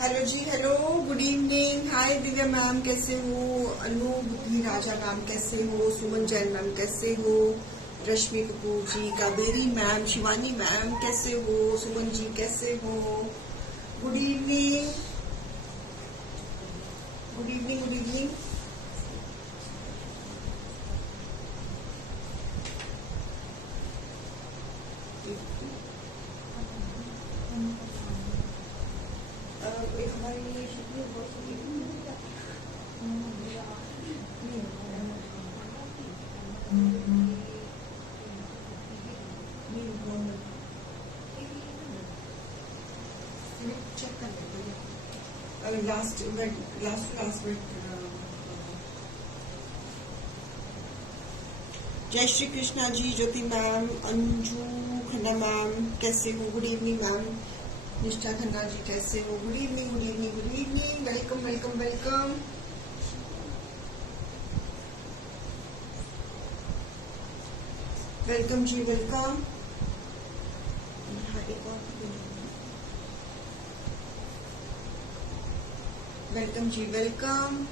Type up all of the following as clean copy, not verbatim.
Hello जी, hello, good evening. हाय Divya ma'am, कैसे हो? अनु बुद्धि राजा मैम कैसे हो? सुमन जैन मैम कैसे हो? रश्मि कपूर जी, कावेरी मैम, शिवानी मैम कैसे हो? सुमन जी कैसे हो? Good evening, good evening, good evening. हमारी चेक कर लेते last last Jai Shri Krishna ji, Jyoti ma'am, Anju Khanna ma'am कैसे हो? Good evening ma'am. Nishtha Khanna ji कैसे हो? Good evening, good evening, good evening. Welcome, welcome, welcome. Welcome ji, welcome. Welcome ji, welcome.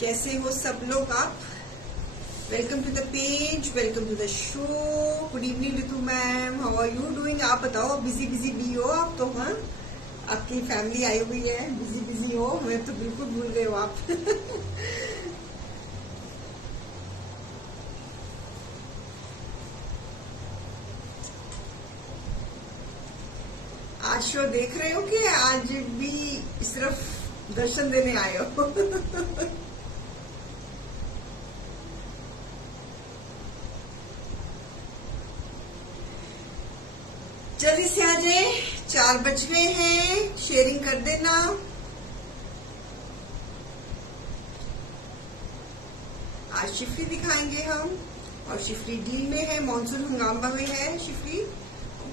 कैसे हो सब लोग आप? Welcome to the page, welcome to the show. Good evening Ritu ma'am, how are you doing? आप बताओ, busy busy भी हो आप तो? हाँ, आपकी फैमिली आई हुई है, बिजी बिजी हो, हमें तो बिल्कुल भूल गए हो आप। आज शो देख रहे हो कि आज भी सिर्फ दर्शन देने आए हो? जल्दी से आ जाए, 4 बज गए हैं। शेयरिंग कर देना। आज शिफरी दिखाएंगे हम, और शिफरी डील में है, मानसून हंगामा में है शिफरी।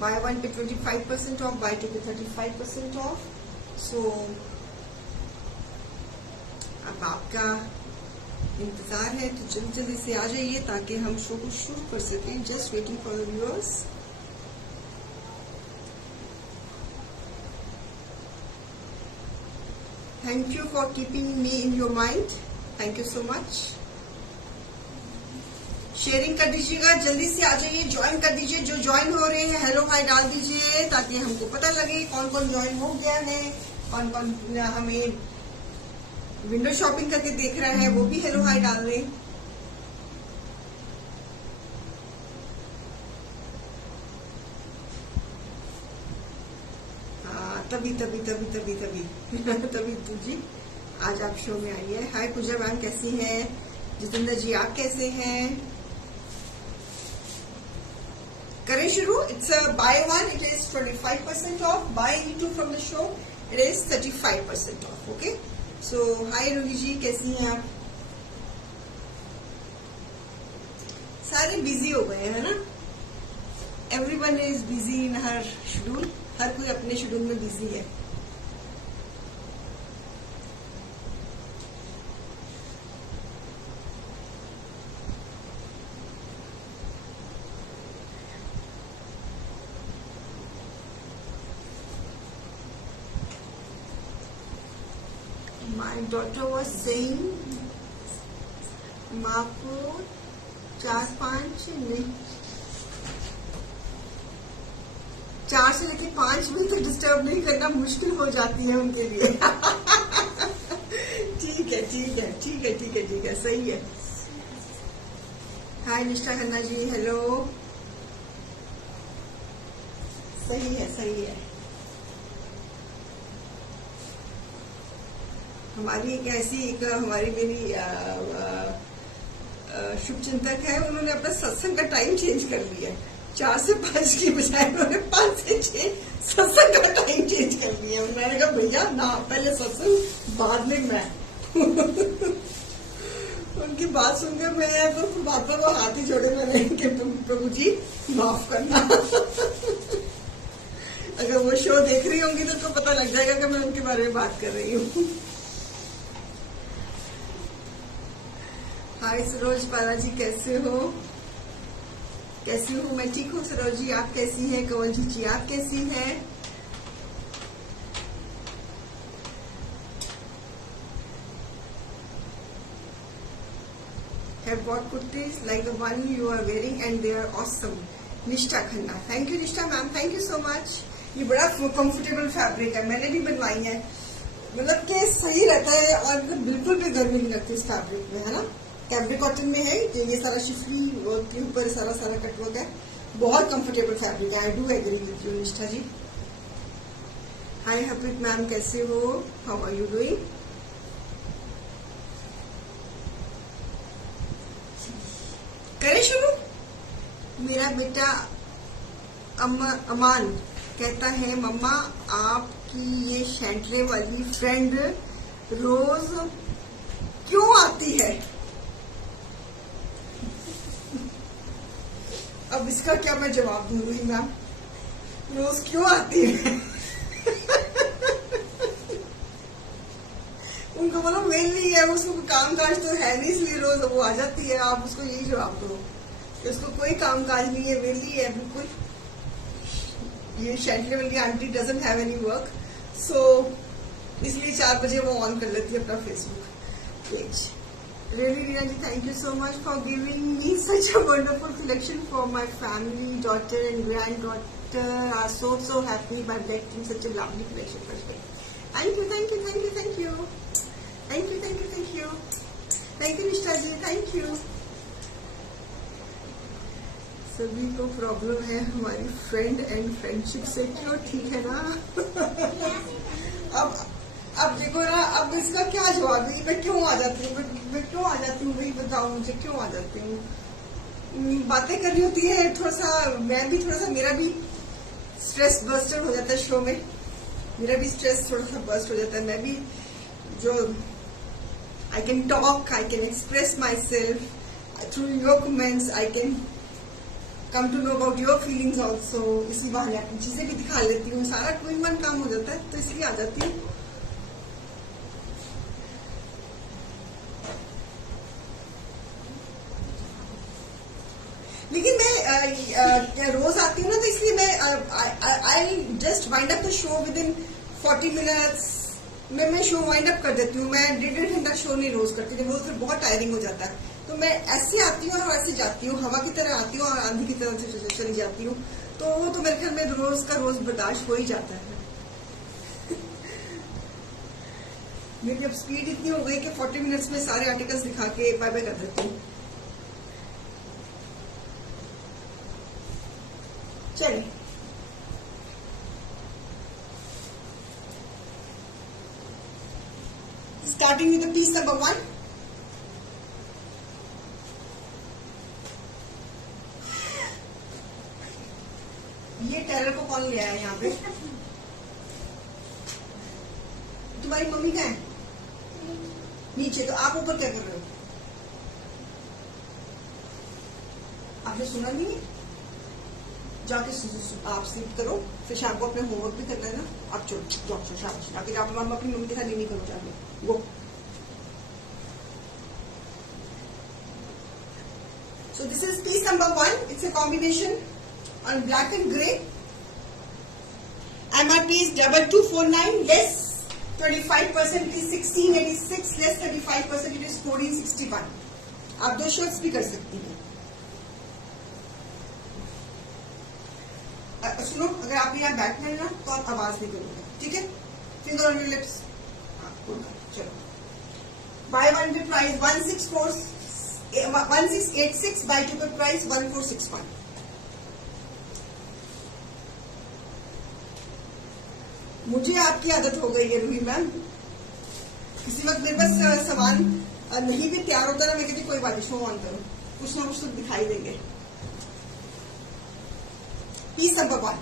बाय 1 पे 25% ऑफ, बाय 2 पे 35% ऑफ। सो अब आपका इंतजार है तो जल्दी जल्दी से आ जाइए ताकि हम शो को शुरू कर सकें। Just waiting for the viewers. Thank you for keeping me in your mind. Thank you so much. Sharing कर दीजिएगा, जल्दी से आ जाइए, ज्वाइन कर दीजिए। जो ज्वाइन हो रहे हैं हेलो हाय डाल दीजिए ताकि हमको पता लगे कौन कौन ज्वाइन हो गया है। कौन कौन हमें विंडो शॉपिंग करके देख रहा है वो भी हेलो हाय डाल दें। तभी तभी तभी तभी तभी तभी तो जी आज आप शो में आई है। हाय पूजा मैम कैसी हैं? जितेंद्र जी आप कैसे हैं? करें शुरू। It's buy 1 it is 25% off, buy 2 from the show it is 35% off. Okay, so hi Ruhi ji कैसी हैं आप? सारे बिजी हो गए हैं ना? Everyone is busy in her schedule. हर कोई अपने शेड्यूल में बिजी है। My daughter was saying माँ को 4-5 नहीं, 4 से लेके 5 बजे तक डिस्टर्ब नहीं करना मुश्किल हो जाती है उनके लिए। ठीक है, ठीक है, ठीक है, ठीक है, ठीक है, सही है। हाय निष्ठा खन्ना जी, हेलो। सही है, सही है। हमारी एक ऐसी हमारी मेरी शुभ चिंतक है, उन्होंने अपना सत्संग का टाइम चेंज कर लिया। 4 से 5 की बजाय उन्होंने 5 से 6 सत्संग का टाइम चेंज कर लिया। उन्होंने कहा भैया ना, पहले सत्संग बाद में मैं। उनकी बात सुनकर मैं तो बातों को हाथ ही जोड़े मैंने कि प्रभु जी माफ करना। अगर वो शो देख रही होंगी तो पता लग जाएगा कि मैं उनके बारे में बात कर रही हूँ। हाय सरोज पारा जी, कैसे हो? कैसी हूँ मैं? ठीक हूँ सरोज जी, आप कैसी हैं? कंवल जी आप कैसी हैं? Have bought kurtis like the one you are wearing and they are awesome. निष्ठा खन्ना, थैंक यू निष्ठा ma'am, thank you so much. ये बड़ा कंफर्टेबल फैब्रिक है, मैंने भी बनवाई है, मतलब कि सही रहता है और बिल्कुल भी गर्मी नहीं लगती इस फैब्रिक में, है ना। कैमरिक कॉटन में है ये सारा शिफली के ऊपर सारा कटवर्क है, बहुत कंफर्टेबल फैब्रिक है। I do agree with you Nishtha ji. Hi Harpreet ma'am, कैसे हो? How are you doing? करें शुरू? मेरा बेटा अमान कहता है मम्मा आपकी ये शैंटले वाली फ्रेंड रोज क्यों आती है? अब इसका क्या मैं जवाब दूंगी मैम, रोज क्यों आती है? उनको बोलो मेल नहीं है, उसको काम काज तो है नहीं इसलिए रोज वो आ जाती है। आप उसको यही जवाब दो कि उसको कोई काम काज नहीं है, वेली है बिल्कुल। ये शैंटले वाली aunty doesn't have any work, so इसलिए 4 बजे वो ऑन कर लेती है अपना Facebook page. Really, Rina ji, thank you so much for giving me such a wonderful collection for my family, daughter and granddaughter are so happy by getting such a lovely collection for me. Thank you, thank you, thank you, thank you, thank you, thank you, thank you, thank you, Nishta ji, thank you. सभी को problem है हमारी friend and friendship से, क्यों? ठीक है ना। अब देखो ना, अब इसका क्या जवाब है? मैं क्यों आ जाती हूँ, मैं क्यों आ जाती हूँ, वही बताओ मुझे, क्यों आ जाती हूँ? बातें करनी होती है थोड़ा सा, मैं भी थोड़ा सा, मेरा भी स्ट्रेस बस्टर हो जाता है शो में, मेरा भी स्ट्रेस थोड़ा सा बस्ट हो जाता है। मैं भी जो I can talk, I can express myself through your comments, I can come to know about your feelings also. इसी बहाने अपनी चीजें भी दिखा लेती हूँ, सारा कोई मन काम हो जाता है, तो इसलिए आ जाती हूँ। लेकिन मैं रोज आती हूँ ना, तो इसलिए मैं I just wind up the show with in 40 minutes में मैं शो वाइंड अप कर देती हूँ। मैं 1.5 घंटा शो नहीं रोज करती, जब वो फिर बहुत टायरिंग हो जाता है। तो मैं ऐसे आती हूँ और ऐसे जाती हूँ, हवा की तरह आती हूँ और आंधी की तरह से चली जाती हूँ। तो वो तो मेरे ख्याल में रोज का रोज बर्दाश्त हो ही जाता है। मेरी अब स्पीड इतनी हो गई कि 40 मिनट्स में सारे आर्टिकल्स दिखा के बाय बाय कर देती हूँ। चलिए, starting with the piece number 1। ये टेरर को कौन ले आया यहाँ पे? तुम्हारी मम्मी कहाँ है? नीचे। तो आप ऊपर क्या कर रहे हो? आपने सुना नहीं है? जाके आप स्लीप करो, फिर शाम को अपने होमवर्क भी करना है ना। आप चलो जाओ शाबाश, जाके आप अपनी मम्मी के साथ नहीं करो, जाके गो। So this is piece number 1. It's a combination on black and grey. MRP is 2249, less 25% it is 1686, less 35% it is 1461. आप 2 शर्ट्स भी कर सकती हैं। सुनो, अगर आप यहाँ बैठना है ना तो आप आवाज नहीं करोगे, ठीक है? Finger on your lips. चलो, बाय 1 पे प्राइस 1686, बाय 2 पे प्राइस 1461। मुझे आपकी आदत हो गई है रूही मैम, किसी वक्त मेरे पास सामान नहीं भी तैयार होता ना, मैं कहती कोई बात नहीं, शो ऑन करो, कुछ ना कुछ तो दिखाई देंगे। पीस नंबर 1,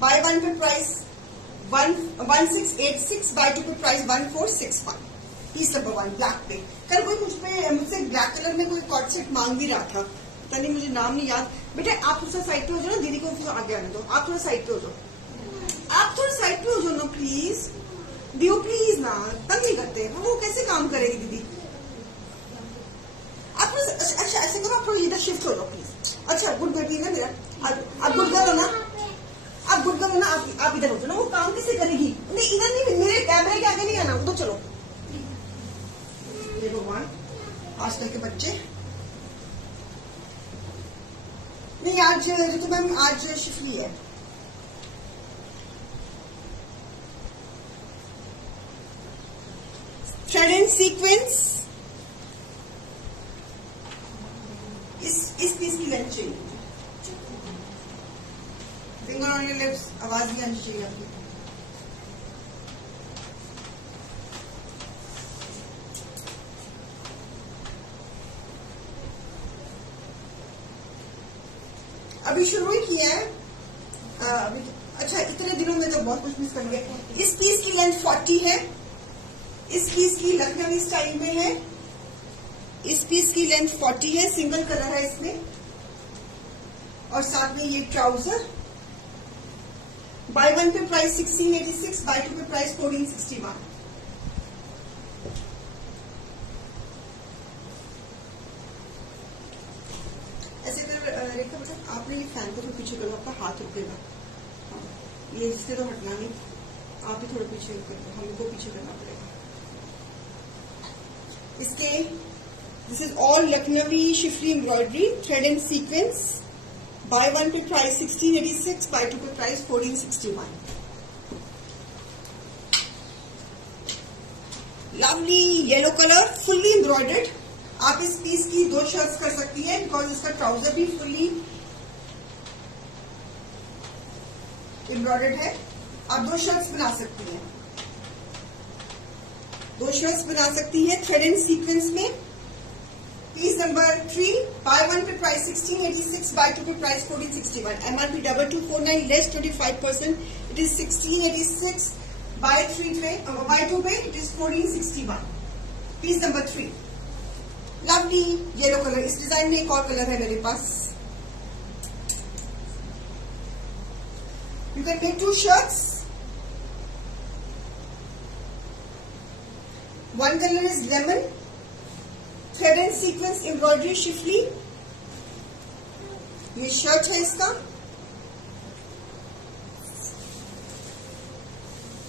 बाय 1 पे प्राइस 1686, बाय 2 पे प्राइस 1461। पीस नंबर 1 ब्लैक पे। कल कोई मुझसे ब्लैक कलर में कोई कॉट सेट मांग भी रहा था, पता नहीं, मुझे नाम नहीं याद। बेटा आप थोड़ा साइड पे हो जाओ ना, दीदी को आगे आने दो। आप थोड़ा साइड पे हो जाओ, आप थोड़ा साइड पे हो जाओ ना प्लीज। दियो प्लीज ना, तंग नहीं करते वो, कैसे काम करेगी दीदी? अच्छा ऐसे करो, आप थोड़ी इधर शिफ्ट हो जाओ प्लीज। अच्छा गुड बेबी ना मेरा, आप गुड गर्ल हो ना, आप गुड गर्ल हो ना, आप इधर हो जाओ ना। वो काम कैसे करेगी? नहीं इधर नहीं, मेरे कैमरे के आगे नहीं आना, उधर चलो। ये भगवान आजकल के बच्चे। नहीं आज ऋतु मैम आज शिफली है। थ्रेड एंड सीक्वेंस, इस पीस की लेंथ चाहिए। फिंगर ऑन योर लिप्स, आवाज नहीं आनी चाहिए आपकी। अभी शुरू ही किया है अभी। अच्छा इतने दिनों में तो बहुत कुछ मिस कर गए। इस पीस की लेंथ 40 है, इस पीस की लखनवी स्टाइल में है। इस पीस की लेंथ 40 है, सिंगल कलर है इसमें, और साथ में ये trouser. Buy one pay price 1686, buy two pay price 1461। ऐसे अगर रेखा बेटा आपने ये फैन को थोड़ा पीछे करो, आपका हाथ रुकेगा। हाँ, ये इससे तो हटना नहीं, आप ही थोड़ा पीछे करो, हमको पीछे करना पड़ेगा इसके। This is all Lucknowi schiffli embroidery, thread and sequence. Buy one pay price 1686, buy two pay price 1461। Lovely yellow colour, fully embroidered. आप इस पीस की 2 शर्ट्स कर सकती हैं, बिकॉज इसका ट्राउजर भी फुल्ली एम्ब्रॉयडर्ड है। आप 2 शर्ट्स बना सकती हैं, 2 शर्ट्स बना सकती है थ्रेड एंड सीक्वेंस में। Piece number 3, buy one pay price 1686, buy two pay price 1461। MRP 2249 less 25%, it is 1686। Buy 3 pay, buy 2 pay it is 1461। Piece number 3 lovely yellow colour. इस डिजाइन में एक और कलर है मेरे पास। You can make 2 shirts. One color is lemon, thread and sequence embroidery schiffli. ये shirt है इसका,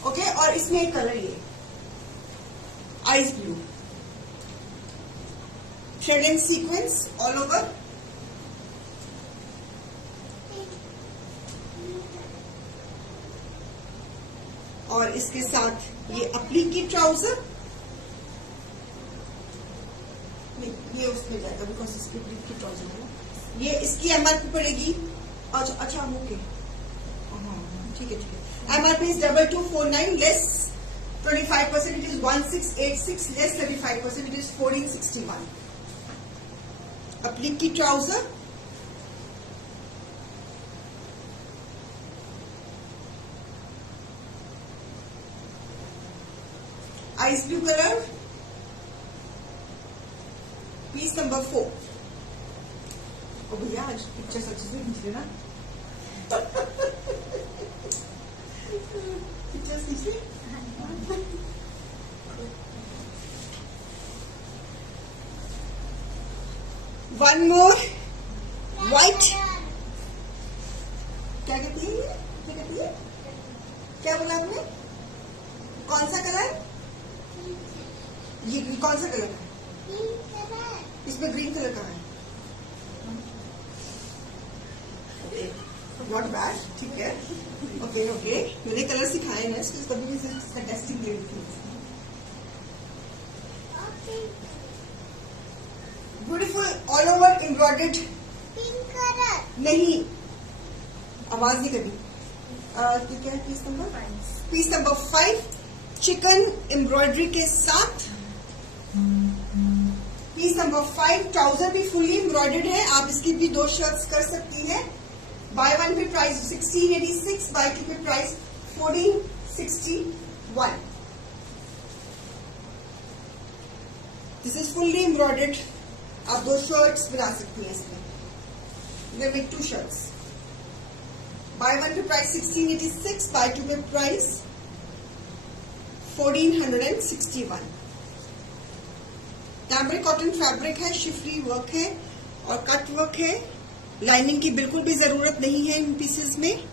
ओके। और इसमें एक कलर ये ice blue, thread and sequence all over. और इसके साथ ये अपली की ट्राउजर, ये उसमें जाएगा बिकॉज इसकी ब्रीफ की ट्राउजर है ना। ये इसकी MRP पड़ेगी। अच्छा ओके, ठीक है ठीक है। MRP is 2249 less 25%, it is 1686 less 35%, it is 1461। Applique की trouser, ice blue colour. Piece number 4। ओ भैया आज पिक्चर अच्छे से खींच लेना। पिक्चर खींच ले। One more white. क्या कहती है ये? क्या कहती है? क्या बोला आपने? कौन सा कलर? ये कौन सा कलर है? इसमें ग्रीन कलर का है। नॉट बैड, ठीक है। ओके ओके, मैंने कलर सिखाए ना, इसको कभी भी इसका टेस्टिंग ले रही थी। Beautiful all over embroidered. नहीं आवाज नहीं कभी। क्या है piece number? Piece number 5 chikan embroidery के साथ। पीस नंबर 5 ट्राउजर भी फुली एम्ब्रॉयडर्ड है। आप इसकी भी 2 शर्ट्स कर सकती हैं। Buy one pay price 1686, buy two pay price 1461। This is fully embroidered. आप 2 शर्ट्स बना सकती हैं इसमें। You make 2 shirts. Buy one pay price 1686, buy two pay price 1461। Cambric cotton fabric है, शिफरी वर्क है और कट वर्क है। लाइनिंग की बिल्कुल भी जरूरत नहीं है इन पीसेस में।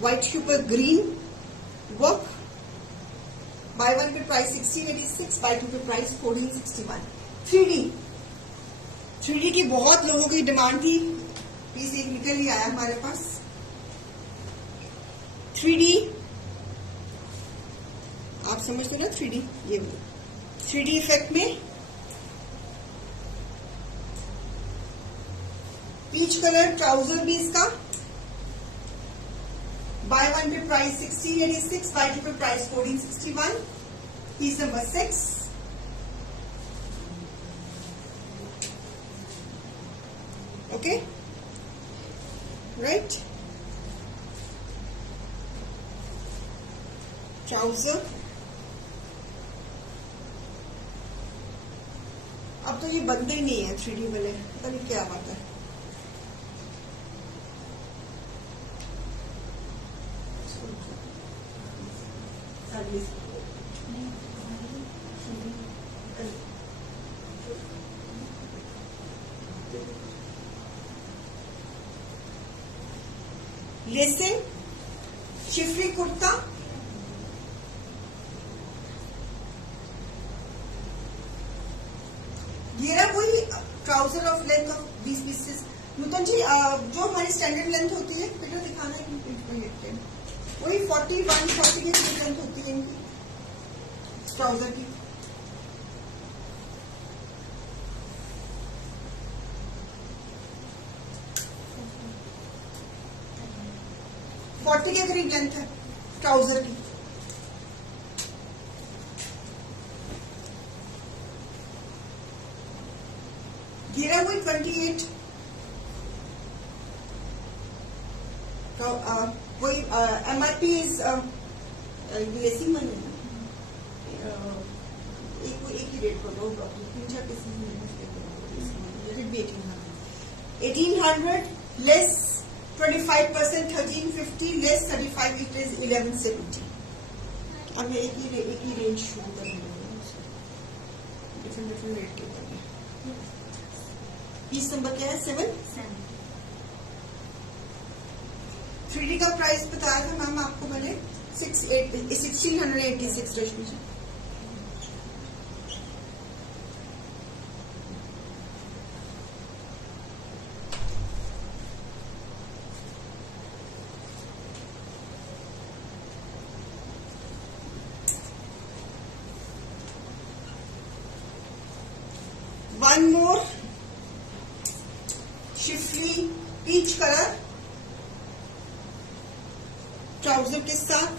व्हाइट के ऊपर green work. Bye one pay price 1686, buy two pay price 1461। 3D की बहुत लोगों की डिमांड थी, पीस एक निकल ही आया हमारे पास। 3D आप समझते हो ना, 3D ये 3D इफेक्ट में पीच कलर ट्राउजर भी इसका। Buy one pay price 1686, buy two pay price 1461। Piece number 6। Okay, right. Trouser. अब तो ये बनते ही नहीं है 3D वाले, पता नहीं क्या बात है। लेसिंग, शिफरी कुर्ता, घेरा वही trouser of length of 20 pieces. Nutan ji जो हमारी स्टैंडर्ड लेंथ होती है, पिक्चर दिखाना है कि वही 41-40 की लेंथ होती है इनकी ट्राउजर की। के करीब लेंथ है ट्राउजर की। घेरा हुई 28। वही MRP इज लेसिंग बनी है ना, एक ही रेट को दो, 3-4 पीसेस भी 1800 लेस 25%, 1350 लेस 35, इट इज 1170। अब मैं एक ही रेंज शो कर रही हूँ, डिफरेंट रेट के ऊपर। पीस नंबर क्या है? 7। 3D का प्राइस बताया था मैम आपको मैंने 1686 Rashmi ji. One more schiffli peach colour trouser के साथ।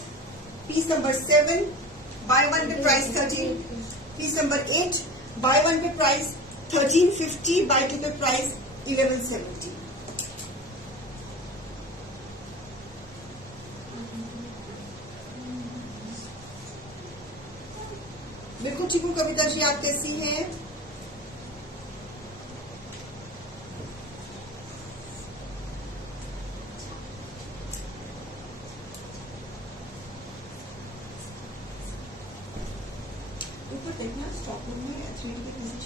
Piece number 7, buy one pay price 13। Piece number 8, buy one pay price 1350, buy two pay price 1170। बिल्कुल ठीक हूँ कविता जी, आप कैसी हैं? ऊपर देखना स्टॉक रूम में 3D के किसी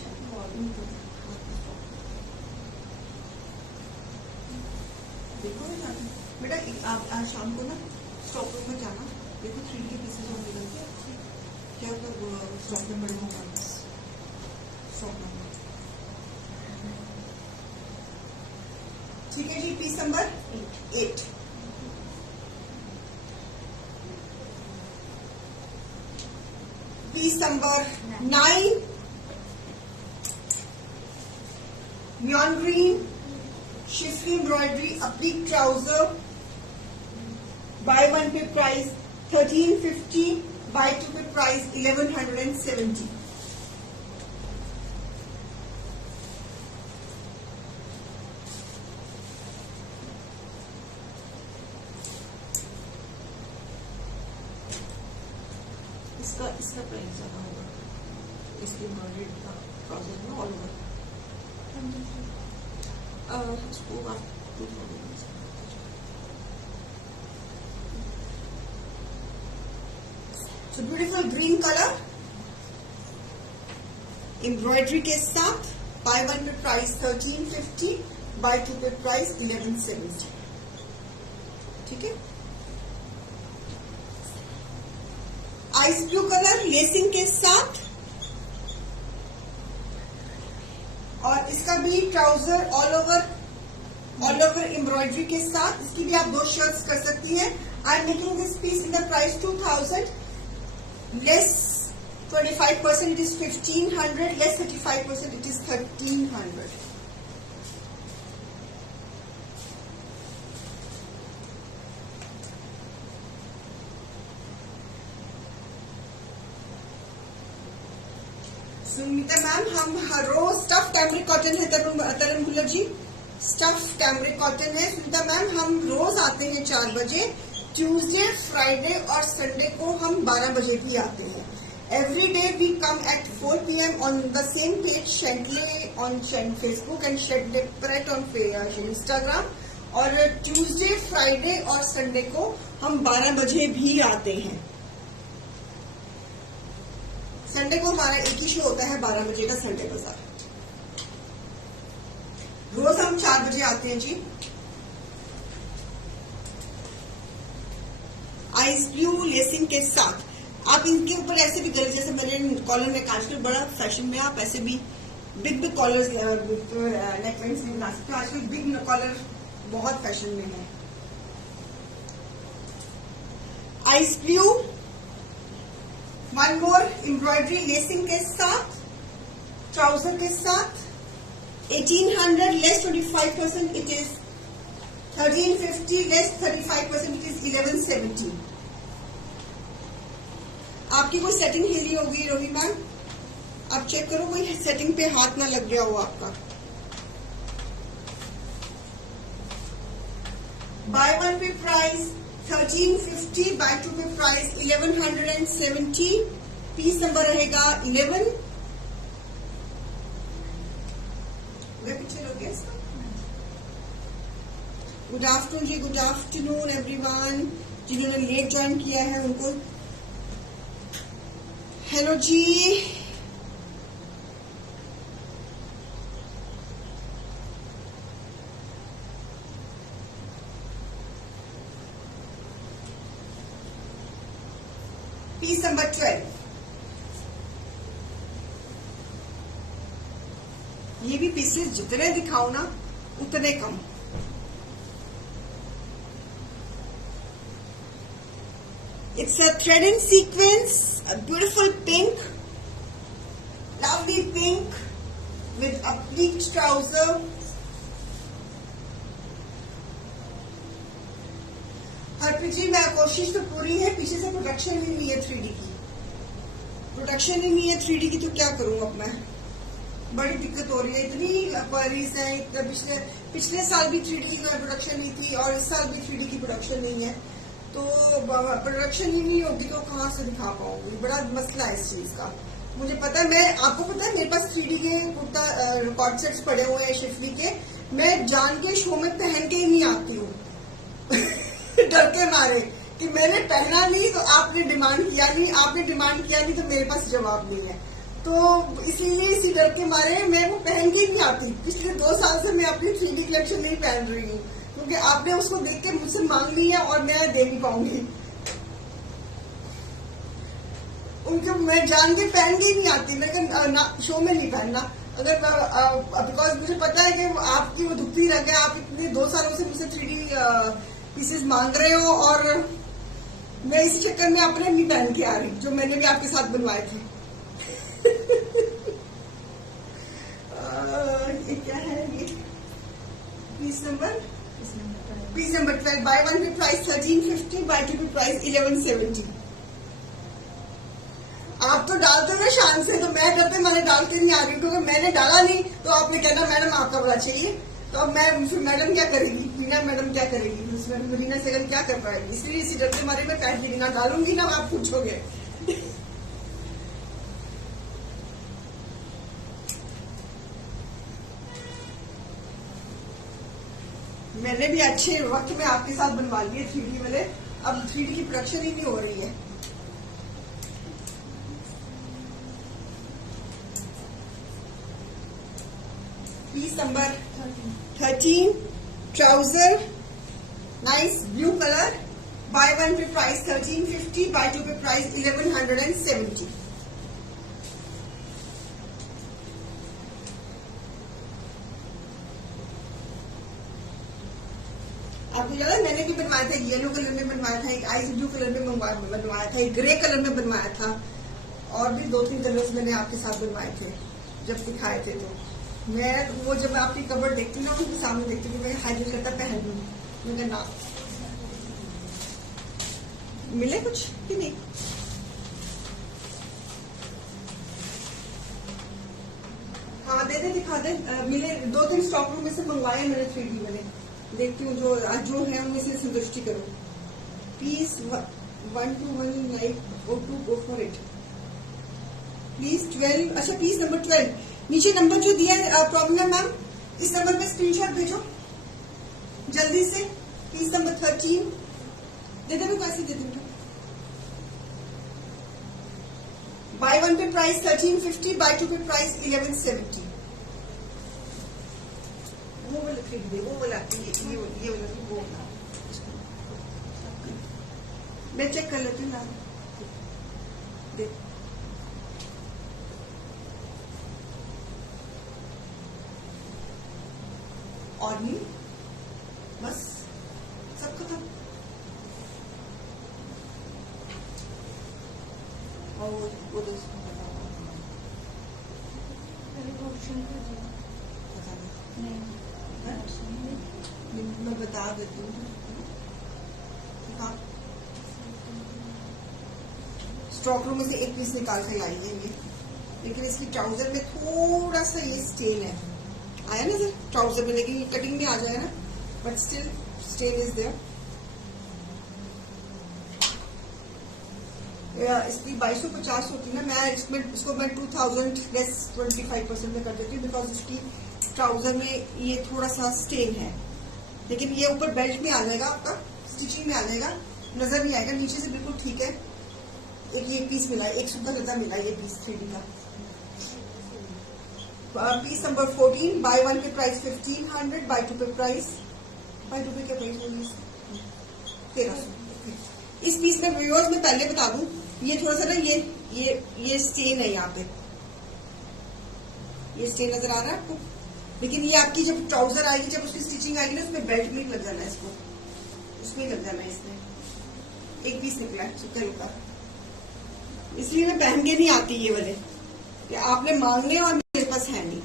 देखो बेटा, आप आज शाम को ना स्टॉक रूम में जाना, देखो 3D के पीसेस और मिलते हैं क्या, मतलब स्टॉक में बड़े होगा स्टॉक में। ठीक है जी। Piece number 8। Piece number 9, neon green schiffli embroidery applique trouser. Buy one pay price 1350, buy two pay price 1170। इसका प्राइस ज्यादा होगा, इसकी एम्ब्रॉयडरी का ट्राउजर में ऑल ओवर इसको आप so beautiful green color, embroidery के साथ। Bye one pay price 1350, buy two pay price 1170। ठीक है। आइस ब्लू कलर लेसिंग के साथ, और इसका भी ट्राउजर ऑल ओवर एम्ब्रॉयडरी के साथ। इसकी भी आप 2 शर्ट्स कर सकती हैं। I am making this piece in the price 2000, less 25% it is 1500, less 35% it is 1300। Sunita ma'am, हम हर रोज स्टफ कैमरिक कॉटन है, Taran Bhullar ji, stuff cambric cotton है। सुनीता मैम, हम रोज आते हैं 4 बजे, ट्यूसडे, फ्राइडे और संडे को हम 12 बजे भी आते हैं। Every day we come at 4 PM on the same page, Shentley on Facebook and Shentley Pret on Instagram। और ट्यूसडे, फ्राइडे और संडे को हम 12 बजे भी आते हैं। संडे को हमारा एक ही शो होता है 12 बजे का, संडे बाजार। रोज हम 4 बजे आते हैं जी। आइस ब्लू लेसिंग के साथ। आप इनके ऊपर ऐसे भी कलर, जैसे मैंने कॉलर में आजकल बड़ा फैशन में, आप ऐसे भी बिग कॉलर्स नेकलाइंस भी बना सकते हो। आजकल बिग कॉलर बहुत फैशन में है। Ice blue, one more embroidery lacing के साथ, ट्राउजर के साथ। 1800 less 25% it is 1350, less 35% it is 1170। आपकी कोई सेटिंग हिली होगी रोही मैम, आप चेक करो कोई सेटिंग पे हाथ ना लग गया हो आपका। Bye one pay price 1350, buy two pay price 1170। Piece number रहेगा 11। पिक्चर हो गया इसका। गुड आफ्टरनून जी, गुड आफ्टरनून एवरीवन। जिन्होंने लेट ज्वाइन किया है उनको हेलो जी। Piece number 12। ये भी पीसेस जितने दिखाओ ना उतने कम। It's a thread and sequence, a beautiful pink, lovely pink with a pleat trouser। Harpreet जी, मैं कोशिश तो पूरी है, पीछे से प्रोडक्शन ही नहीं है 3D की। प्रोडक्शन ही नहीं है 3D की तो क्या करूं अब मैं, बड़ी दिक्कत हो रही है। इतनी क्वारीज है। पिछले साल भी 3D की प्रोडक्शन नहीं थी और इस साल भी 3D की प्रोडक्शन नहीं है। तो प्रोडक्शन ही नहीं होगी तो कहाँ से दिखा पाऊंगी, बड़ा मसला है इस चीज का। मुझे पता है, मैं आपको पता है मेरे पास 3D के कुर्ता रिकॉर्ड सेट्स पड़े हुए हैं शिफली के। मैं जान के शो में पहन के ही नहीं आती हूँ डर के मारे कि मैंने पहना नहीं तो आपने डिमांड किया नहीं, आपने डिमांड किया नहीं तो मेरे पास जवाब नहीं है। तो इसीलिए इसी डर के मारे मैं वो पहन के ही नहीं आती। पिछले 2 साल से मैं अपनी 3D कलेक्शन नहीं पहन रही हूँ क्योंकि आपने उसको देख के मुझसे मांग ली है और मैं दे नहीं पाऊंगी। उनके मैं जान के पहन के ही नहीं आती, लेकिन शो में नहीं पहनना। अगर बिकॉज मुझे पता है कि आपकी वो दुखती रह गया, आप इतने 2 सालों से मुझसे 3D पीसेस मांग रहे हो और मैं इसी चक्कर में अपने नहीं पहन के आ रही जो मैंने भी आपके साथ बनवाए थे ये क्या है, ये piece number 12। Bye one pay price 1350, buy two pay price 1170। आप तो डालते हो ना शान से, तो मैं डरते मैंने डाल के नहीं आ रही क्योंकि मैंने डाला नहीं तो आपने कहना मैडम आपका बड़ा चाहिए। तो अब मैं फिर मैडम क्या करेगी, रीना मैडम क्या करेगी, रीना सेगल क्या कर पाएगी। इसलिए इसी डर के मारे मैं पैंट रीना डालूंगी ना, आप पूछोगे मैंने भी अच्छे वक्त में आपके साथ बनवा लिए 3D वाले। अब 3D की प्रोडक्शन ही नहीं हो रही है। Piece number 13 trouser, nice blue colour, buy one pay price 1350, buy two pay price 1170। आपको याद है मैंने भी बनवाया था, येलो कलर में बनवाया था, एक आइस ब्लू कलर में बनवाया था, एक ग्रे कलर में बनवाया था, और भी 2-3 कलर्स मैंने आपके साथ बनवाए थे जब दिखाए थे। तो मैं वो जब आपकी कवर देखती हूँ ना, उनके सामने देखती हूँ, मैं हाई करता पहन लूँ, मैंने ना मिले कुछ कि नहीं। हाँ दे दे, दिखा दे, मिले 2-3 स्टॉक रूम में से मंगवाए मैंने 3D वाले, देखती हूँ जो है उनमें से संतुष्टि करो। Please 121 like go for it please. 12, अच्छा पीस नंबर 12 नीचे नंबर जो दिया है, प्रॉब्लम है मैम, इस नंबर पे स्क्रीनशॉट भेजो जल्दी से। पीस नंबर 13 दे दे, कैसे दे दूंगा। Bye one pay price 1350, buy two pay price 1170। वो वाला खरीद दे, वो वाला ये वाला वो वाला मैं चेक कर लेती हूँ ना। देख और नहीं, बस सब खत्म। और वो मैं बता देती हूँ। हाँ स्टॉक रूम में से एक पीस निकाल कर लाई है ये, लेकिन इसकी ट्राउजर में थोड़ा सा ये स्टेन है, आया ना सर ट्राउजर में, लेकिन ये कटिंग में आ जाएगा ना, but still stain is there. इसकी 2250 होती है ना, मैं इसको मैं 2000 लेस 25% में कर देती हूँ, बिकॉज इसकी ट्राउजर में ये थोड़ा सा स्टेन है, लेकिन ये ऊपर बेल्ट में आ जाएगा, आपका स्टिचिंग में आ जाएगा, नजर नहीं आएगा, नीचे से बिल्कुल ठीक है। एक ये पीस मिला है, एक सुपर लता मिला ये पीस 3D का। Piece number 14 bye one pay price 1500, bye two pay price, bye two पे क्या प्राइस होगी 1300। इस पीस में व्यूअर्स में पहले बता दूं, ये थोड़ा सा ना ये स्टेन है, यहाँ पे ये स्टेन नजर आ रहा है आपको, लेकिन ये आपकी जब ट्राउजर आएगी, जब उसकी स्टिचिंग आएगी ना, उसमें बेल्ट में लग जाना है, इसको उसमें लग जाना है। इसमें एक पीस निकला है सुपर का, इसलिए मैं पहन के नहीं आती ये वाले, कि आपने मांगने और मेरे पास है नहीं।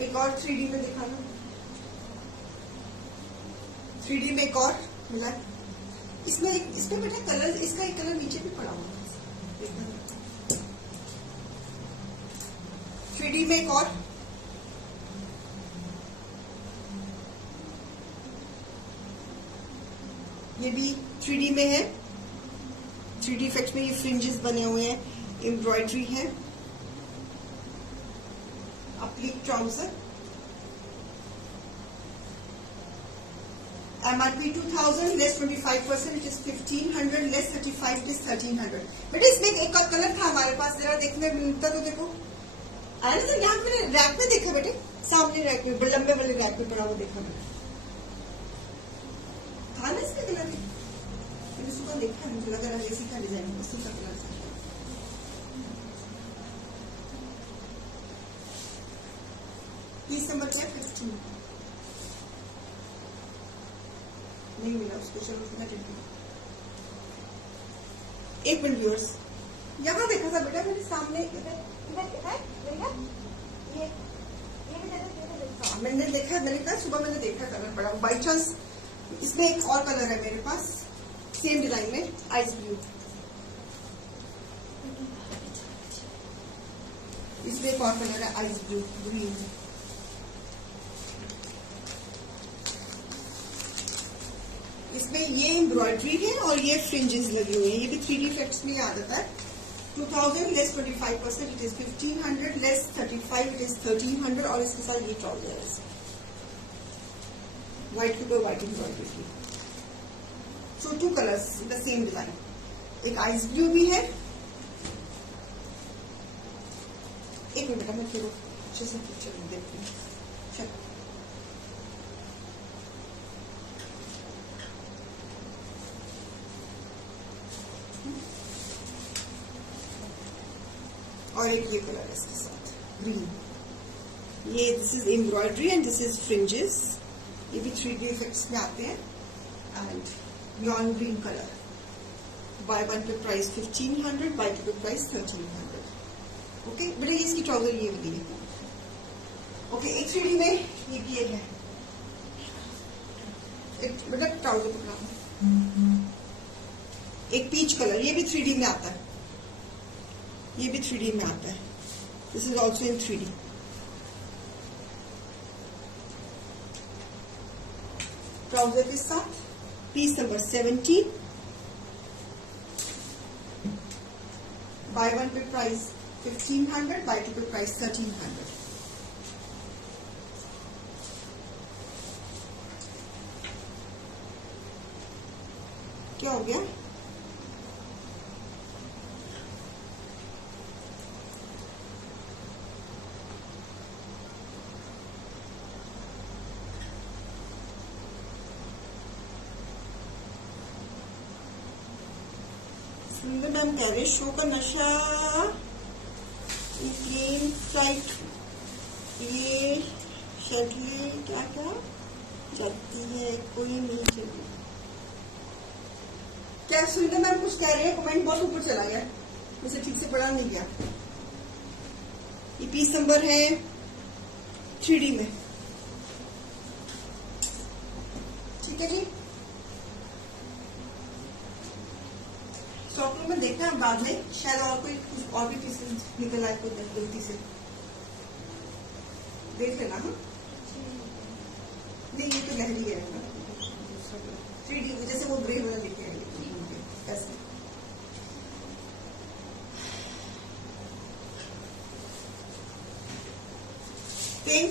एक और 3D में दिखाना, 3D में एक और मिला इसमें बेटा कलर, इसका एक कलर नीचे भी पड़ा हुआ है, 3D में एक और, ये भी 3D में है, 3D इफेक्ट में ये फ्रिंजेस बने हुए हैं, एम्ब्रॉयडरी है, applique trouser, MRP 2000 less 25%, it is 1500, less 35, it is 1300। बेटा इसमें एक और कलर था हमारे पास, जरा देखने मिलता तो देखो, आया ना सर, यहाँ मैंने रैक में देखा बेटे, सामने रैक में, लंबे वाले रैक में पड़ा हुआ देखा मैंने, था ना इसमें कलर, मैंने सुबह देखा, मुझे लगा रहा इसी का डिजाइन, उसी का कलर था। पीस नंबर क्या 15 नहीं मिला उसको, चलो मैं देखती हूँ। एक मिनट व्यूअर्स, यहाँ देखा था बेटा मैंने सामने, मैंने देखा, मैंने कहा सुबह मैंने देखा कलर पड़ा, बाई चांस इसमें एक और कलर है मेरे पास सेम डिजाइन में, आइस ब्लू, इसमें एक और कलर है आइस ब्लू ग्रीन। इसमें ये एम्ब्रॉयडरी है और ये फ्रिंजेस लगी हुई है, ये भी 3D इफेक्ट्स में आ जाता है। 2000 less 25%, it is 1500, less 35, it is 1300, और इसके साथ ये ट्राउजर है व्हाइट के ऊपर white embroidery. So 2 colours the same design, एक आइस ब्लू भी है, एक मिनट मैं फिर अच्छे से पिक्चर देखती हूँ। चलो और एक ये कलर है इसके साथ ग्रीन, ये this is embroidery and this is fringes, ये भी 3D इफेक्ट्स में आते हैं and neon green colour, buy one pay price 1500, bye two pay price 1300। Okay बेटा ये इसकी ट्राउजर ये वाली है। ओके एक 3D में ये भी है, एक बेटा ट्राउजर पकड़ा, एक पीच कलर, ये भी 3D में आता है, ये भी 3D में आता है, this is also in 3D। Trouser के साथ piece number 17, bye one pay price 1500, bye two pay price 1300। क्या हो गया? सुंदर मैम कह रहे शो का नशा प्लेन फ्लाइट, ये शेडली क्या क्या जाती है, कोई नहीं चली। क्या सुंदर मैम कुछ कह रहे हैं? कमेंट बहुत ऊपर चला गया, मुझे ठीक से पढ़ा नहीं गया। ये पीस नंबर है 3D में, ठीक है जी। शॉपिंग में देखना है बाद में, शायद और कोई कुछ और भी पीसेस निकल आए कोई गलती से, देख लेना। हाँ नहीं ये तो लहरी है 3D, जैसे वो ग्रे वाला लेके आएंगे ऐसे। Pink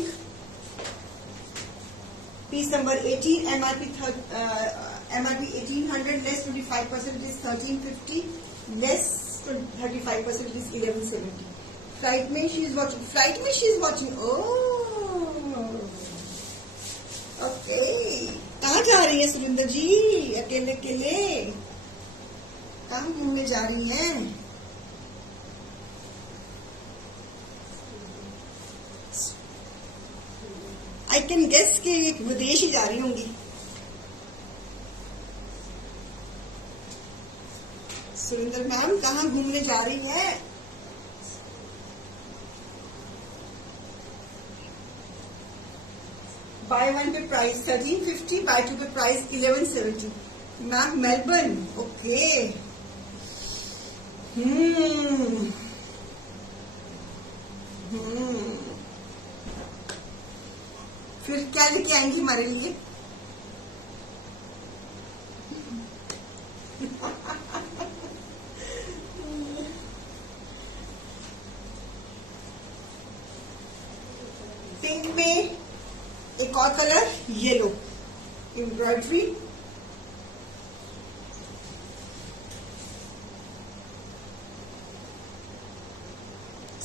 piece number 18, MRP 1800, less 25% is 1350, less 35% is 1170। Flight में शी इज वॉचिंग, फ्लाइट में she is watching. Oh okay, कहाँ जा रही है सुरिंदर जी? अकेले अकेले कहाँ घूमने जा रही हैं? आई कैन गेस कि विदेश ही जा रही होंगी। सुरिंदर मैम कहाँ घूमने जा रही हैं? Buy one pay price 1350, buy two pay price 1170। Ma'am Melbourne, okay. फिर क्या लेके आएंगी हमारे लिए? पिंक में एक और colour yellow, embroidery,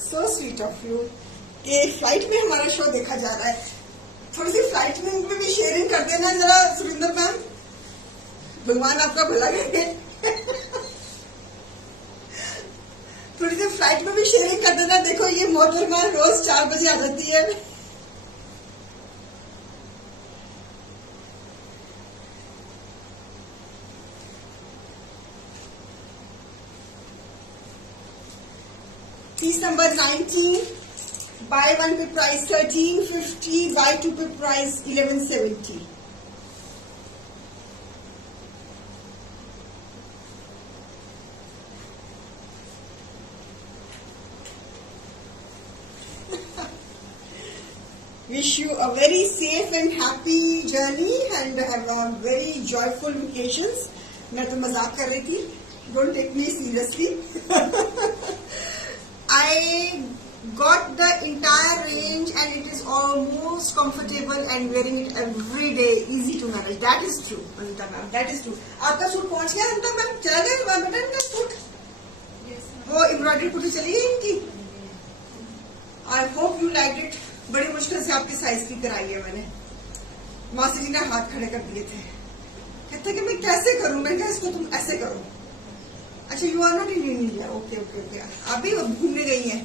so sweet of you कि फ्लाइट में हमारा शो देखा जा रहा है। थोड़ी सी फ्लाइट में भी शेयरिंग कर देना जरा सुरिंदर मैम, भगवान आपका भला करे। थोड़ी सी फ्लाइट में भी शेयरिंग कर देना। देखो ये मोहतरमा रोज 4 बजे आ जाती है। Piece number 19, bye one pay price 1350, buy two pay price 1170। Wish you a very safe and happy journey and have a very joyful vacations. मैं तो मजाक कर रही थी, don't take me seriously. I got the entire range and it is almost comfortable and wearing it every day, easy to manage. That is true, Anita ma'am. That is true. आपका suit पहुंच गया Anita ma'am? चला गया button का suit? वो embroidery पुटी चली गई इनकी? I hope you like it. बड़ी मुश्किल से आपकी साइज की कराई है मैंने। मासी जी ने हाथ खड़े कर दिए थे, कहते कि मैं कैसे करूं। मैं क्या, इसको तुम ऐसे करो। अच्छा, you are not in India. Okay okay okay. आप भी घूमने गई हैं?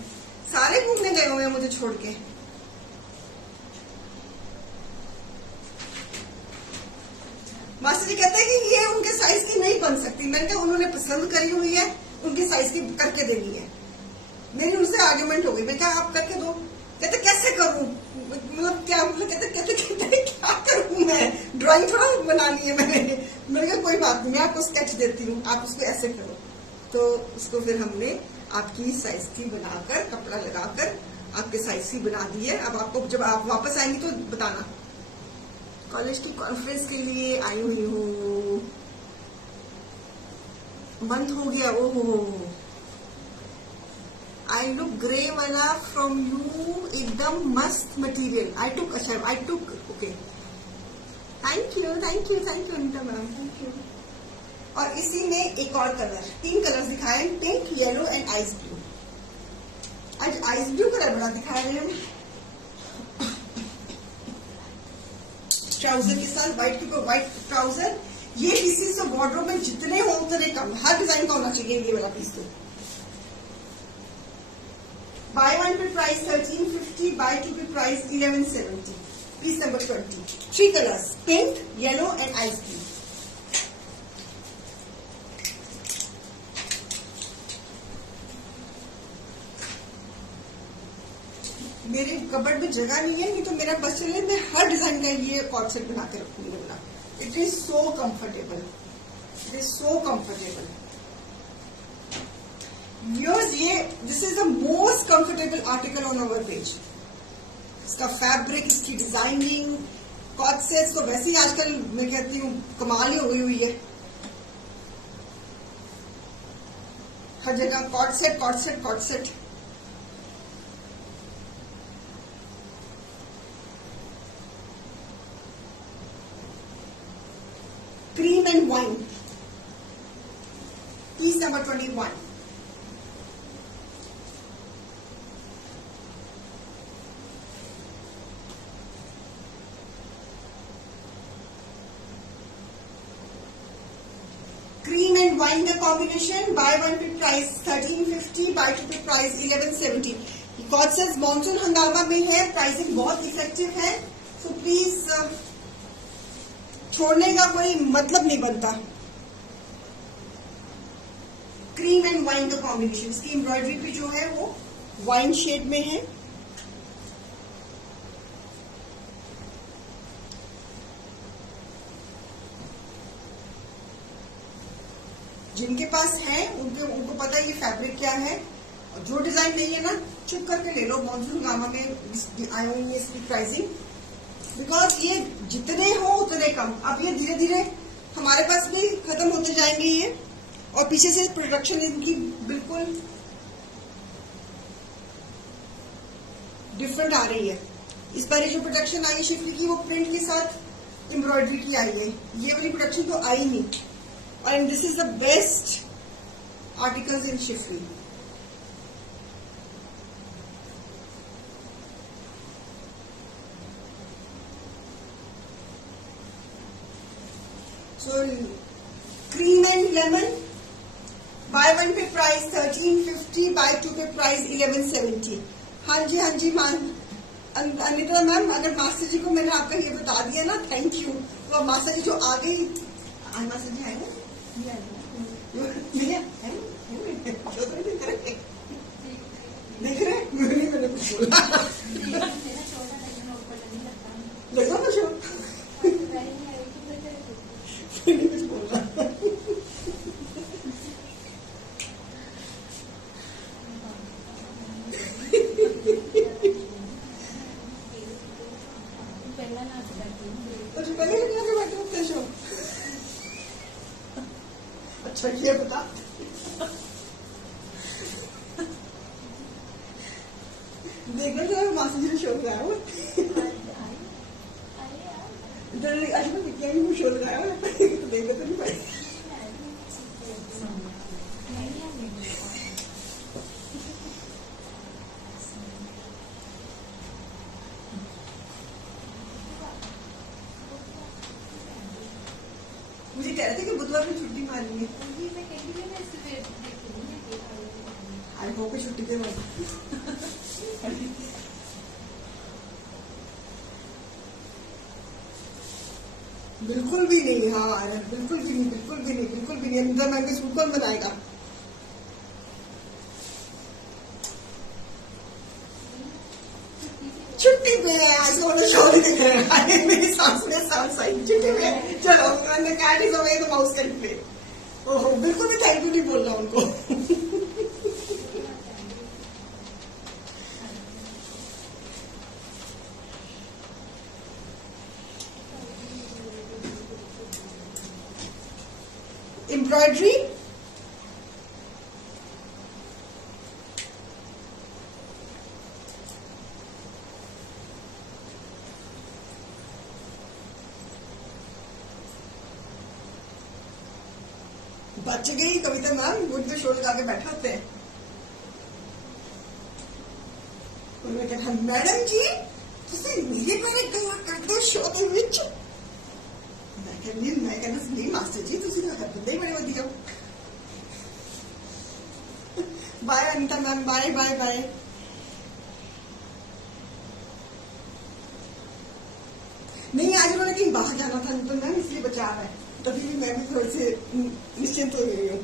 सारे घूमने गए हुए हैं मुझे छोड़ के। मास्टर जी कहते हैं कि ये उनके साइज की नहीं बन सकती। मैंने कहा उन्होंने पसंद करी हुई है, उनकी साइज की करके देनी है। मेरी उनसे आर्ग्यूमेंट हो गई। मैं कहा आप करके दो। कहते कैसे करूं, मतलब क्या, मतलब कहते क्या करूं मैं, ड्राइंग थोड़ा बनानी है मैंने कहा कोई बात नहीं, मैं आपको स्केच देती हूँ, आप उसको ऐसे करो। तो उसको फिर हमने आपकी साइज की बनाकर, कपड़ा लगाकर आपके साइज की बना दी है। अब आपको जब आप वापस आएंगी तो बताना। कॉलेज की कॉन्फ्रेंस के लिए आई हुई हूँ, बंद हो गया। ओहो, आई लुक ग्रे वाला फ्रॉम यू, एकदम मस्त मटेरियल। आई टुक, अच्छा I took, okay, thank you thank you thank you Anita ma'am, thank you. और इसी में एक और कलर, 3 कलर दिखाए, pink, yellow and ice blue. आज आइस ब्लू कलर बड़ा दिखाया मैंने। ट्राउजर के साथ व्हाइट के ऊपर व्हाइट ट्राउजर। ये पीसेस तो वार्डरोब में जितने हो उतने कम, हर डिजाइन का होना चाहिए ये वाला पीस। तो buy one pay price 1350, buy two pay price 1170। Piece number 20। 3 colours, pink, yellow and ice blue. मेरे कबर्ड में जगह नहीं है, नहीं तो मेरा बस चले मैं हर डिजाइन का ये कॉर्ड सेट बना के रखूंगी अपना। It is so comfortable, it is so comfortable. Viewers, ये this is the most comfortable article on our page. इसका फैब्रिक, इसकी डिजाइनिंग, कॉर्ड सेट्स तो वैसे ही आजकल मैं कहती हूँ कमाल ही हो गई हुई है। हर जगह cord set cord set cord set. Cream and wine, piece number 21। Cream and wine का combination, buy one pay price 1350, buy two pay price 1170। Cord monsoon Hungama में है, प्राइसिंग बहुत इफेक्टिव है। सो प्लीज छोड़ने का कोई मतलब नहीं बनता। क्रीम एंड वाइन का कॉम्बिनेशन, इसकी एम्ब्रॉयडरी भी जो है वो वाइन शेड में है। जिनके पास है उनको पता है ये फैब्रिक क्या है। और जो डिजाइन नहीं है ना, चुप करके ले लो। मॉनसून गामा में आई हुई है इसकी प्राइसिंग, बिकॉज ये जितने हो उतने कम। अब ये धीरे धीरे हमारे पास भी खत्म होते जाएंगे ये। और पीछे से प्रोडक्शन इनकी बिल्कुल डिफरेंट आ रही है। इस बार जो प्रोडक्शन आई है शिफली की, वो प्रिंट के साथ एम्ब्रॉयडरी की आई है। ये वाली प्रोडक्शन तो आई नहीं। और this is the best articles in Schiffli. So cream and lemon, bye one pay price 1350, buy two pay price 1170। हाँ जी मान अनिता मैम, अगर मास्टर जी को मैंने आपका ये बता दिया ना, थैंक यू। तो अब मास्टर जी जो आ गई, मास्टर जी है ना, देख रहे मैंने कुछ बोला लगा मुझे कुछ बोला। अच्छा ये बता, देखना तो मासी जी ने शो लगाया हुआ, आज मैं विज्ञान को शो लगाया हुआ, तो देखना तो नहीं पाई। खानी है? आई होप छुट्टी के बाद बिल्कुल भी नहीं। हाँ बिल्कुल भी नहीं, बिल्कुल भी नहीं, बिल्कुल भी नहीं। अंदर मैम के सूट कौन बनाएगा? छुट्टी पे है आज, तो शो भी दिख रहा है। मेरी सास ने साथ सही छुट्टी पे है। चलो मैंने cat is away the mouse can play. ओहो बिल्कुल भी थैंक यू नहीं बोल रहा उनको। एम्ब्रॉयडरी बच गई कविता मैम, वो तो शो लगा के बैठे होते हैं। उन्होंने कहा मैडम जी तुझे मेरे बारे गल्ला कर दो शो के विच। मैं कहना नहीं मास्टर जी तुझे तो हर बंदे ही बड़े वधिया। Bye Anita ma'am, bye bye bye. नहीं आज उन्होंने कहीं बाहर जाना था तो मैम इसलिए बचा रहा है, तभी भी मैं भी थोड़ी से निश्चिंत हो गई हूँ।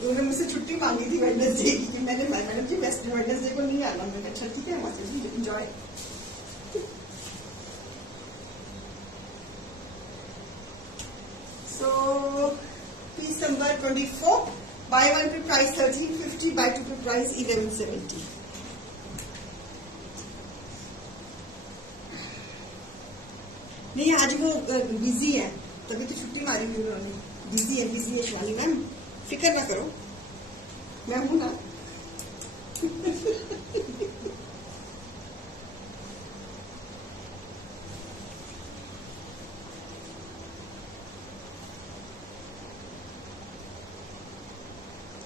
उन्होंने मुझसे छुट्टी मांगी थी वेडनेसडे की, मैंने मैडम जी वेडनेसडे को नहीं आना। मैंने अच्छा ठीक है मास्टर जी enjoy. So, piece number 24, buy one पे price 1350, buy two पे price 1170। नहीं आज वो बिजी है, तभी तो छुट्टी मारी हुई उन्होंने। बिजी है शिवानी मैम, फिक्र ना करो, मैं हूं ना।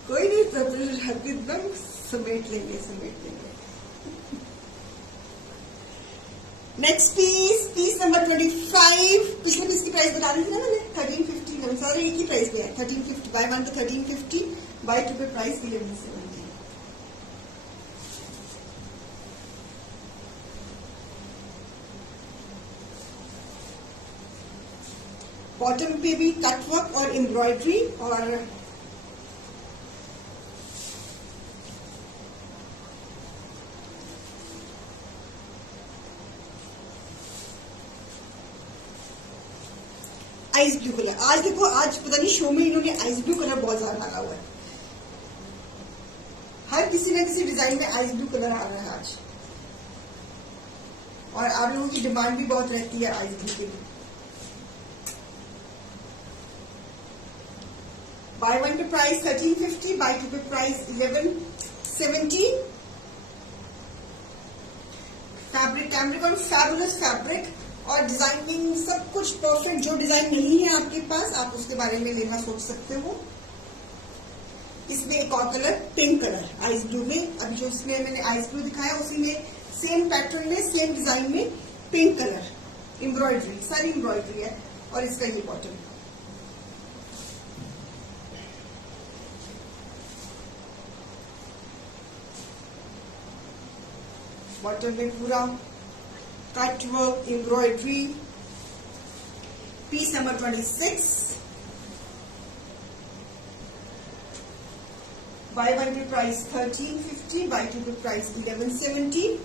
कोई नहीं, हरप्रीत मैम समेट लेंगे। Next piece number 25। पिछले पीस की प्राइस बता दी थी ना मैंने, 1350। सॉरी एक ही प्राइस पे है 1350। बाय वन पे 1350, buy two pay price 1170। Bottom पे भी कटवर्क और एम्ब्रॉयडरी और आइस ब्लू कलर। आज देखो, आज पता नहीं शो में इन्होंने आइस ब्लू कलर बहुत ज्यादा डाला हुआ है। हर किसी न किसी डिजाइन में आइस ब्लू कलर आ रहा है आज, और आप लोगों की डिमांड भी बहुत रहती है आइस ब्लू के लिए। Bye one pay price 1350, buy two pay price 1170। Fabric कैमरिकॉन fabulous fabric और डिजाइनिंग सब कुछ परफेक्ट। जो डिजाइन नहीं है आपके पास आप उसके बारे में लेना सोच सकते हो। इसमें एक और colour pink colour ice blue में, अभी जो इसमें मैंने आइस ब्लू दिखाया उसी में सेम पैटर्न में सेम डिजाइन में पिंक कलर एम्ब्रॉयडरी, सारी एम्ब्रॉयडरी है। और इसका ये बॉटम, बॉटम में पूरा cut work embroidery. Piece number 26, buy one pay price 1350, buy two pay price 1170।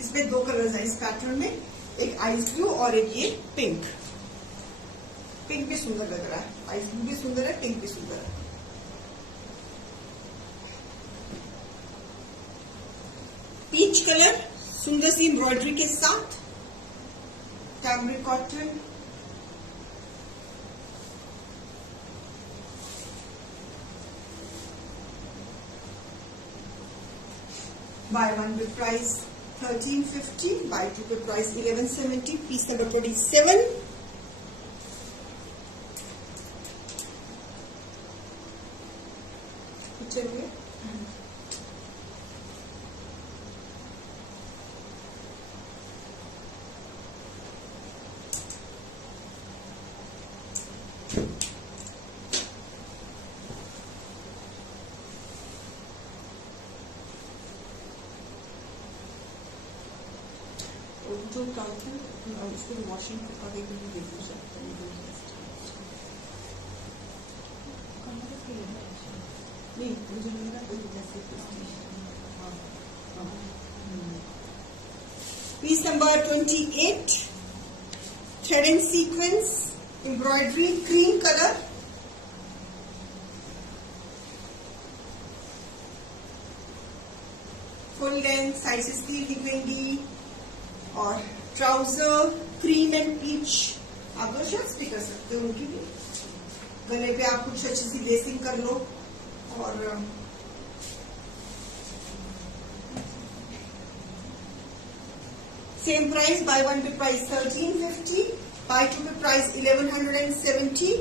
इसमें दो कलर्स हैं इस पैटर्न में, एक आइस ब्लू और एक ये पिंक। पिंक भी सुंदर लग रहा है, आइस ब्लू भी सुंदर है, पिंक भी सुंदर है। पीच कलर सुंदर सी एम्ब्रॉयडरी के साथ, cambric cotton. Buy one pay price 1350, buy two pay price 1170। Piece number 27। चलिए डालते हैं उसको वॉशिंग आगे के लिए देख सकते हैं। नहीं मुझे लग रहा है जैसे piece number 28 thread and sequence embroidery cream colour, full length sizes भी दिखेंगी और ट्राउजर क्रीम एंड पीच। आप दो शर्ट्स भी कर सकते हो उनकी भी, गले पे आप कुछ अच्छी सी लेसिंग कर लो। और same price, buy one pay price 1350, buy two pay price 1170।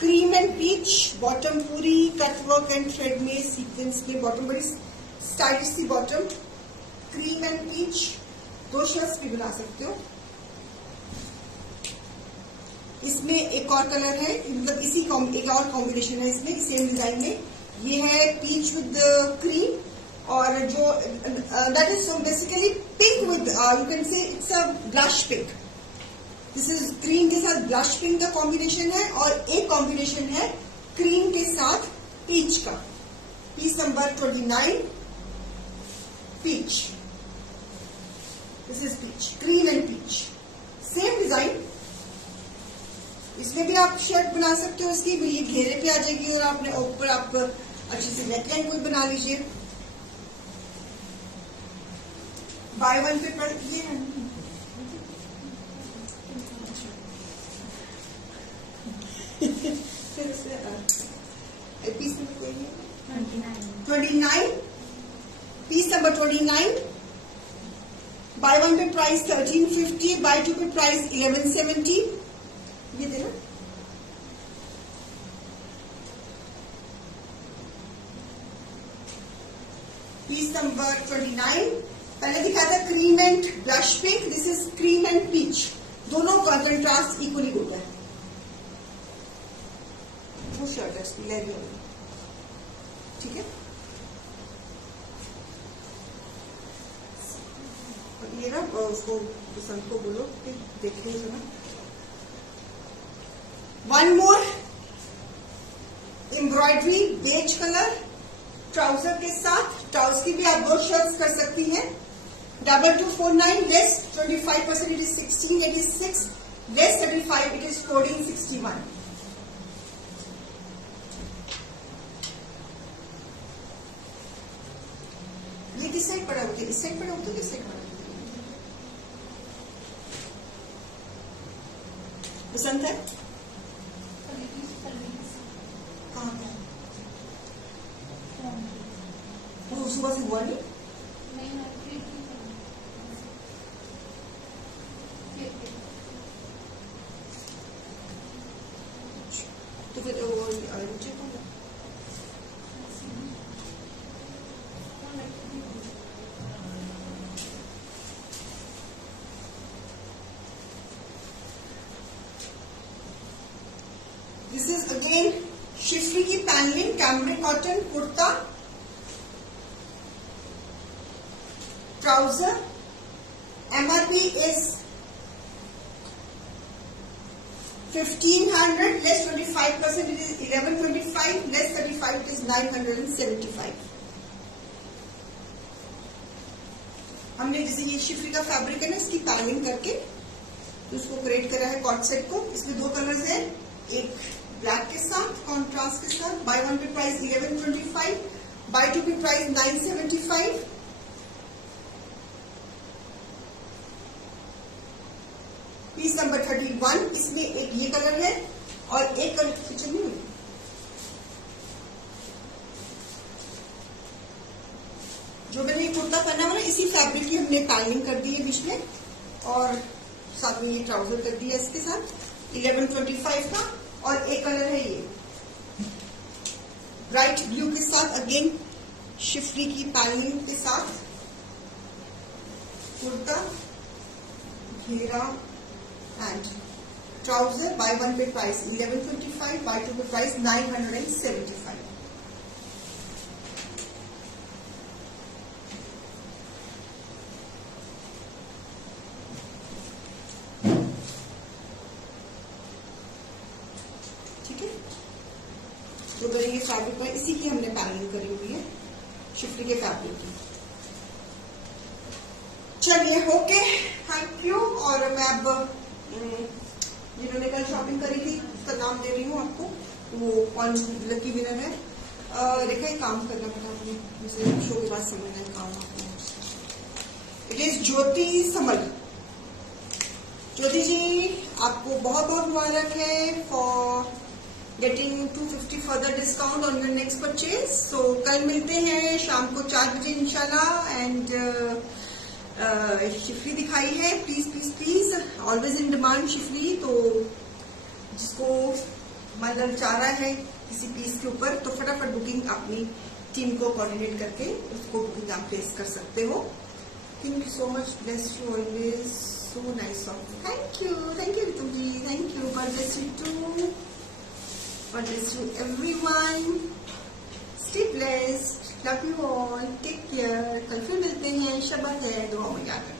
Cream and peach bottom पूरी कटवर्क एंड थ्रेड में सीक्वेंस में, बॉटम बड़ी स्टाइलिश सी बॉटम, क्रीम एंड पीच। दो शर्ट्स भी बना सकते हो। इसमें एक और कलर है, मतलब इसी एक और कॉम्बिनेशन है इसमें सेम डिजाइन में। ये है पीच विद क्रीम और जो that is basically pink with you can say it's a blush pink. This is cream के साथ ब्लश पिंक का कॉम्बिनेशन है और एक कॉम्बिनेशन है क्रीम के साथ पीच का। Piece number 29 peach, this is peach, cream and peach, same design. इसमें भी आप शर्ट बना सकते हो, इसकी भी ये घेरे पे आ जाएगी और आपने ऊपर आप अच्छी सी नेकलाइन कोई बना लीजिए। बाय वन पे पड़ ये है फिर से पीस नंबर कोई नहीं, 29 piece number 29, buy one pay price 1350, buy two pay price 1170। ये देना पीस नंबर 29। पहले दिखाया था cream and blush pink, this is cream and peach. दोनों का कंट्रास्ट इक्वली गुड है। वो शर्ट है लेरी वाली, ठीक है। और ये ना उसको पसंद को बोलो कि देखने जरा। One more embroidery beige colour trouser के साथ। ट्राउजर की भी आप दो शर्ट्स कर सकती हैं। 2249 less 25% it is 1686, less 35 it is 1461। ये किस साइड पड़ा होता है? इस साइड पड़ा होता है, किस साइड पड़ा होता है? पसंद है? वो सुबह से हुआ नहीं? तो फिर वो नीचे होगा। दिस इज अगेन शिफरी की panelling cambric cotton kurta, trouser, MRP is 1500, less 25% it is 1125, less 35 it is 975। हमने जैसे ये शिफरी का फैब्रिक है ना, इसकी पैनलिंग करके उसको क्रिएट करा है कॉट सेट को। इसमें दो कलर्स हैं, एक ब्लैक के साथ कॉन्ट्रास्ट के साथ। Bye one pay price 1125, bye two pay price 975। Piece number 31, इसमें एक ये कलर है और एक कलर किचन में जो मैंने कुर्ता पहना हुआ ना, इसी फैब्रिक की हमने पैनलिंग कर दी है बीच में और साथ में ये ट्राउजर कर दिया इसके साथ 1125 का। और एक कलर है ये ब्राइट ब्लू के साथ, अगेन शिफरी की पैनलिंग के साथ कुर्ता, घेरा and trouser। buy one पे price 1125, buy two पे price 975। ठीक है। जो करेंगे फैब्रिक में, इसी की हमने पैनलिंग करी हुई है, शिफली के फैब्रिक की। चलिए ओके, थैंक यू। और मैं अब जिन्होंने कल शॉपिंग करी थी उसका नाम दे रही हूँ आपको, वो कौन लकी विनर है। देखा, ही काम करना पड़ा आपने मुझे, शो के बाद समझना है काम आपको। इट इज ज्योति समल। ज्योति जी, आपको बहुत बहुत मुबारक है for getting 250 further discount on your next purchase. So कल मिलते हैं शाम को 4 बजे इंशाल्लाह। एंड शिफली दिखाई है, please please please, always in demand Schiffli. तो जिसको मतलब चाह रहा है किसी पीस के ऊपर, तो फटाफट बुकिंग अपनी टीम को कोऑर्डिनेट करके उसको बुकिंग आप प्लेस कर सकते हो। Thank you so much, bless you always, so nice of, thank you Ritu ji, thank you, God bless you too, God bless you everyone, stay blessed, love you all, take care. कल फिर मिलते हैं, शबा है, दुआ में याद रखना।